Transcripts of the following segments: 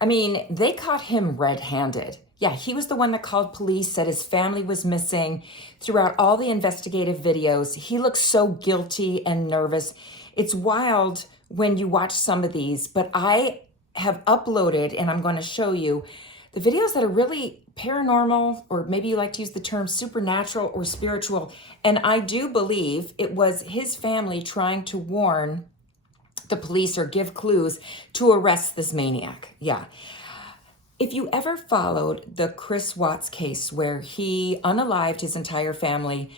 I mean, they caught him red-handed. Yeah, he was the one that called police, said his family was missing. Throughout all the investigative videos, he looks so guilty and nervous. It's wild when you watch some of these, but I have uploaded, and I'm going to show you, the videos that are really paranormal, or maybe you like to use the term supernatural or spiritual. And I do believe it was his family trying to warn the police or give clues to arrest this maniac. Yeah. If you ever followed the Chris Watts case where he unalived his entire family,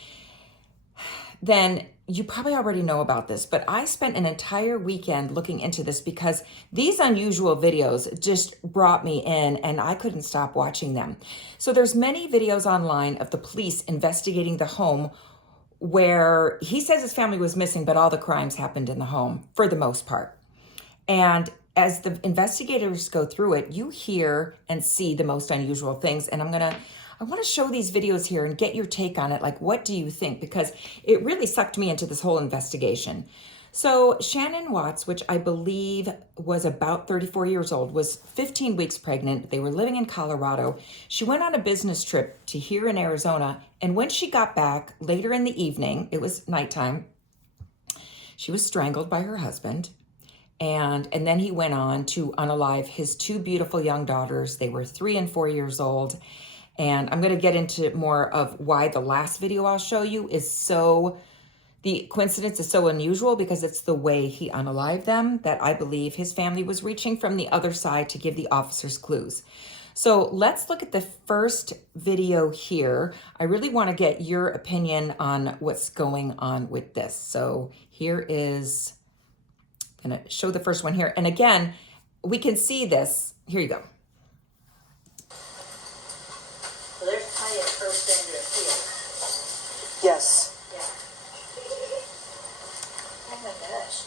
then you probably already know about this, but I spent an entire weekend looking into this because these unusual videos just brought me in and I couldn't stop watching them. So there's many videos online of the police investigating the home where he says his family was missing, but all the crimes happened in the home for the most part. And as the investigators go through it, you hear and see the most unusual things. And I want to show these videos here and get your take on it. Like, what do you think? Because it really sucked me into this whole investigation. So Shannon Watts, which I believe was about 34 years old, was 15 weeks pregnant. They were living in Colorado. She went on a business trip to here in Arizona. And when she got back later in the evening, it was nighttime, she was strangled by her husband. And then he went on to unalive his two beautiful young daughters. They were 3 and 4 years old. And I'm going to get into more of why the last video I'll show you is the coincidence is so unusual, because it's the way he unalived them that I believe his family was reaching from the other side to give the officers clues. So let's look at the first video here. I really want to get your opinion on what's going on with this. So here is, I'm going to show the first one here. And again, we can see this. Here you go. So there's probably a first under a field. Yes. Oh my gosh.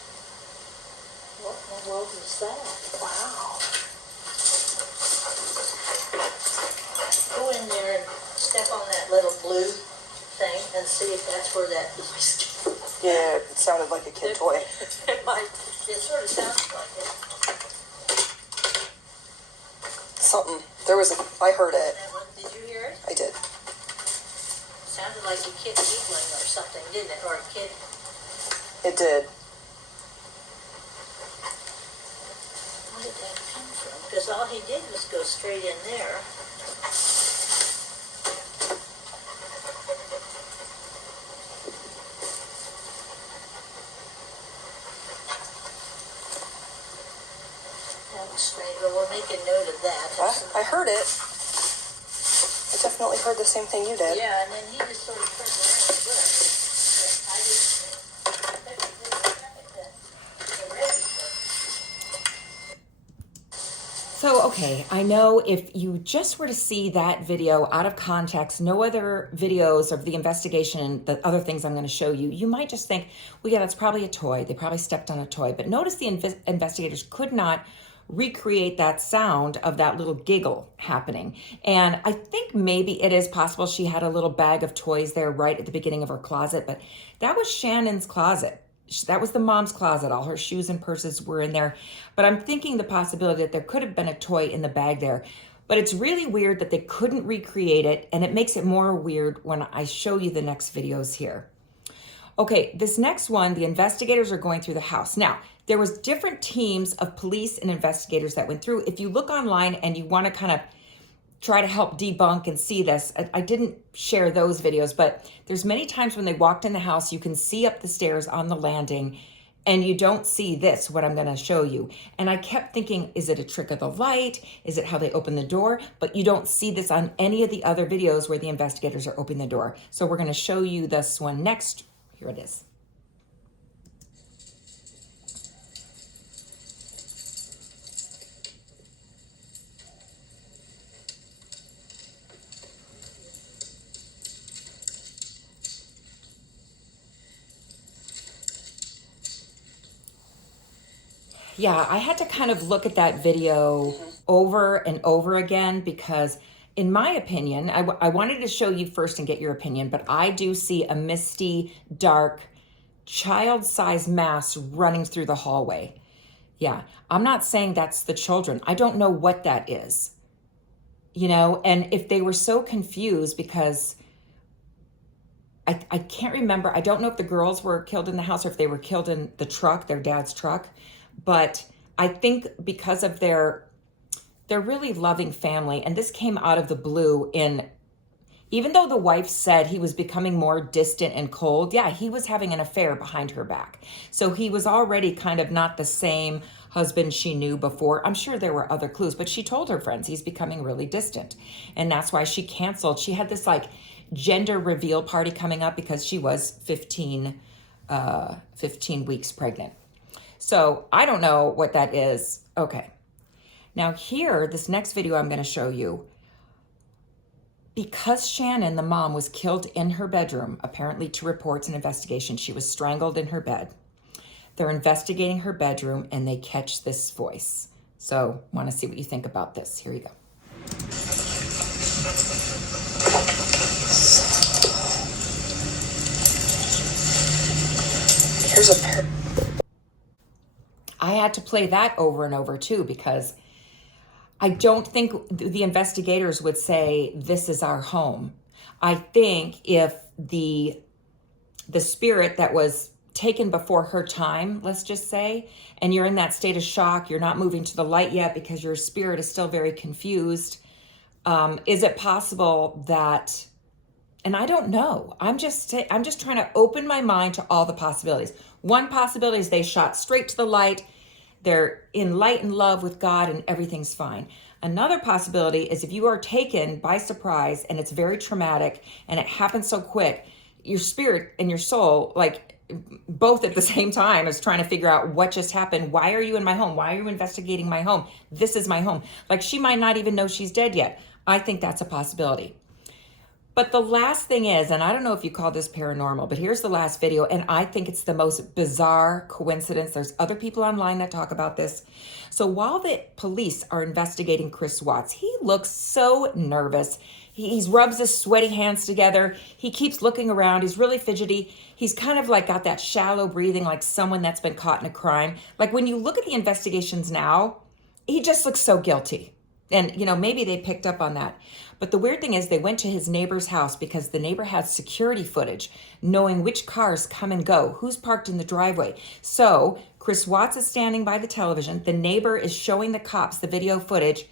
What in the world is that? Wow. Go in there and step on that little blue thing and see if that's where that noise came. Yeah, it sounded like a kid toy. It sort of sounds like it. Something. I heard it. Did you hear it? I did. Sounded like a kid giggling or something, didn't it? Or a kid. It did. Where did that come from? Because all he did was go straight in there. That was strange, but we'll make a note of that. I heard it. I definitely heard the same thing you did. Yeah, and then he just sort of turned around and looked. But I just... So, okay, I know if you just were to see that video out of context, no other videos of the investigation and the other things I'm going to show you, you might just think, well, yeah, that's probably a toy. They probably stepped on a toy. But notice the investigators could not recreate that sound of that little giggle happening. And I think maybe it is possible she had a little bag of toys there right at the beginning of her closet, but that was Shannon's closet. That was the mom's closet. All her shoes and purses were in there. But I'm thinking the possibility that there could have been a toy in the bag there. But it's really weird that they couldn't recreate it, and it makes it more weird when I show you the next videos here. Okay, this next one, the investigators are going through the house. Now, there was different teams of police and investigators that went through. If you look online and you want to kind of try to help debunk and see this, I didn't share those videos, but there's many times when they walked in the house, you can see up the stairs on the landing, and you don't see this, what I'm going to show you. And I kept thinking, is it a trick of the light? Is it how they open the door? But you don't see this on any of the other videos where the investigators are opening the door. So we're going to show you this one next. Here it is. Yeah, I had to kind of look at that video over and over again because, in my opinion, I wanted to show you first and get your opinion, but I do see a misty, dark, child-sized mass running through the hallway. Yeah, I'm not saying that's the children. I don't know what that is, you know, and if they were so confused because I can't remember. I don't know if the girls were killed in the house or if they were killed in the truck, their dad's truck. But I think because of their really loving family, and this came out of the blue in, even though the wife said he was becoming more distant and cold, yeah, he was having an affair behind her back. So he was already kind of not the same husband she knew before. I'm sure there were other clues, but she told her friends he's becoming really distant. And that's why she canceled. She had this like gender reveal party coming up because she was 15 weeks pregnant. So I don't know what that is. Okay. Now here, this next video I'm going to show you, because Shannon, the mom, was killed in her bedroom, apparently to reports and investigation, she was strangled in her bed. They're investigating her bedroom and they catch this voice. So want to see what you think about this. Here you go. I had to play that over and over too, because I don't think the investigators would say, this is our home. I think if the spirit that was taken before her time, let's just say, and you're in that state of shock, you're not moving to the light yet because your spirit is still very confused. Is it possible that, and I don't know, I'm just trying to open my mind to all the possibilities. One possibility is they shot straight to the light. They're in light and love with God and everything's fine. Another possibility is if you are taken by surprise and it's very traumatic and it happens so quick, your spirit and your soul, like both at the same time, is trying to figure out what just happened. Why are you in my home? Why are you investigating my home? This is my home. Like she might not even know she's dead yet. I think that's a possibility. But the last thing is, and I don't know if you call this paranormal, but here's the last video, and I think it's the most bizarre coincidence. There's other people online that talk about this. So while the police are investigating Chris Watts, he looks so nervous. He rubs his sweaty hands together. He keeps looking around. He's really fidgety. He's kind of like got that shallow breathing, like someone that's been caught in a crime. Like when you look at the investigations now, he just looks so guilty. And, you know, maybe they picked up on that. But the weird thing is they went to his neighbor's house because the neighbor has security footage knowing which cars come and go, who's parked in the driveway. So Chris Watts is standing by the television. The neighbor is showing the cops the video footage.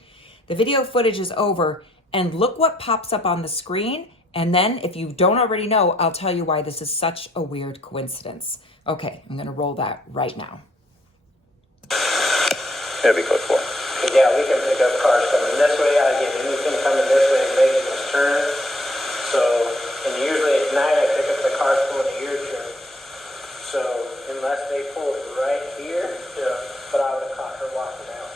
The video footage is over. And look what pops up on the screen. And then if you don't already know, I'll tell you why this is such a weird coincidence. Okay, I'm going to roll that right now. It'll be code 4. Yeah, we can pick up cars coming this way. I get anything coming this way and making this turn. So, and usually at night I pick up the cars pulling a U-turn. So, unless they pulled right here, but I would have caught her walking out.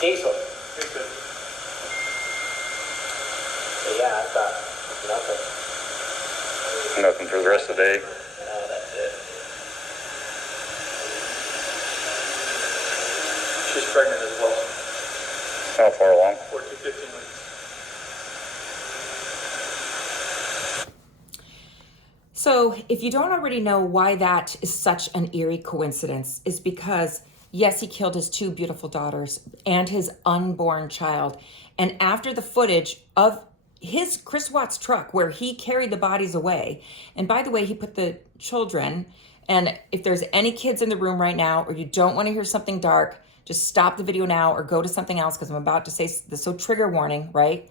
Diesel. But yeah, I thought nothing. Nothing for the rest of the day. No, that's it. She's pregnant as well. How far along? 14, 15 weeks. So if you don't already know why that is such an eerie coincidence, is because yes, he killed his 2 beautiful daughters and his unborn child. And after the footage of his Chris Watts truck where he carried the bodies away, and by the way, he put the children, and if there's any kids in the room right now or you don't want to hear something dark, just stop the video now or go to something else because I'm about to say this, so trigger warning, right?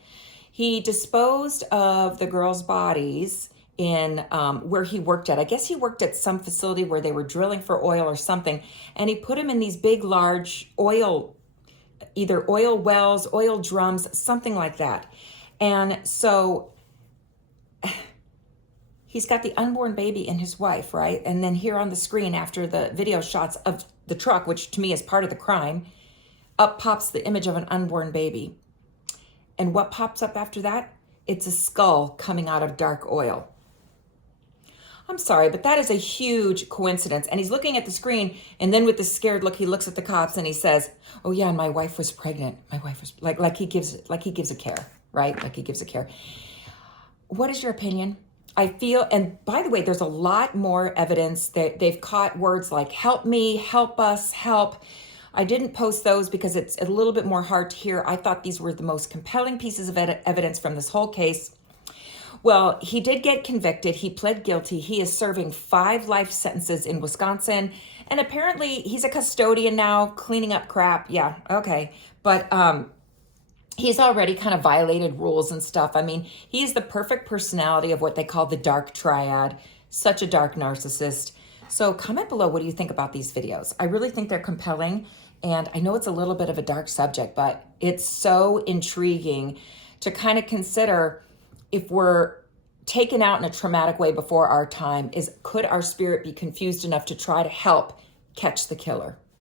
He disposed of the girls' bodies in where he worked at. I guess he worked at some facility where they were drilling for oil or something, and he put them in these big, large oil, either oil wells, oil drums, something like that. And so he's got the unborn baby and his wife, right? And then here on the screen, after the video shots of the truck, which to me is part of the crime, up pops the image of an unborn baby. And what pops up after that? It's a skull coming out of dark oil. I'm sorry, but that is a huge coincidence. And he's looking at the screen, and then with the scared look, he looks at the cops and he says, "Oh yeah, and my wife was pregnant. My wife was," like he gives a care, right? Like he gives a care. What is your opinion? I feel, and by the way, there's a lot more evidence that they've caught words like help me, help us, help. I didn't post those because it's a little bit more hard to hear. I thought these were the most compelling pieces of evidence from this whole case. Well, he did get convicted. He pled guilty. He is serving 5 life sentences in Wisconsin. And apparently he's a custodian now, cleaning up crap. Yeah, okay. But he's already kind of violated rules and stuff. I mean, he's the perfect personality of what they call the dark triad. Such a dark narcissist. So comment below, what do you think about these videos? I really think they're compelling. And I know it's a little bit of a dark subject, but it's so intriguing to kind of consider if we're taken out in a traumatic way before our time, could our spirit be confused enough to try to help catch the killer?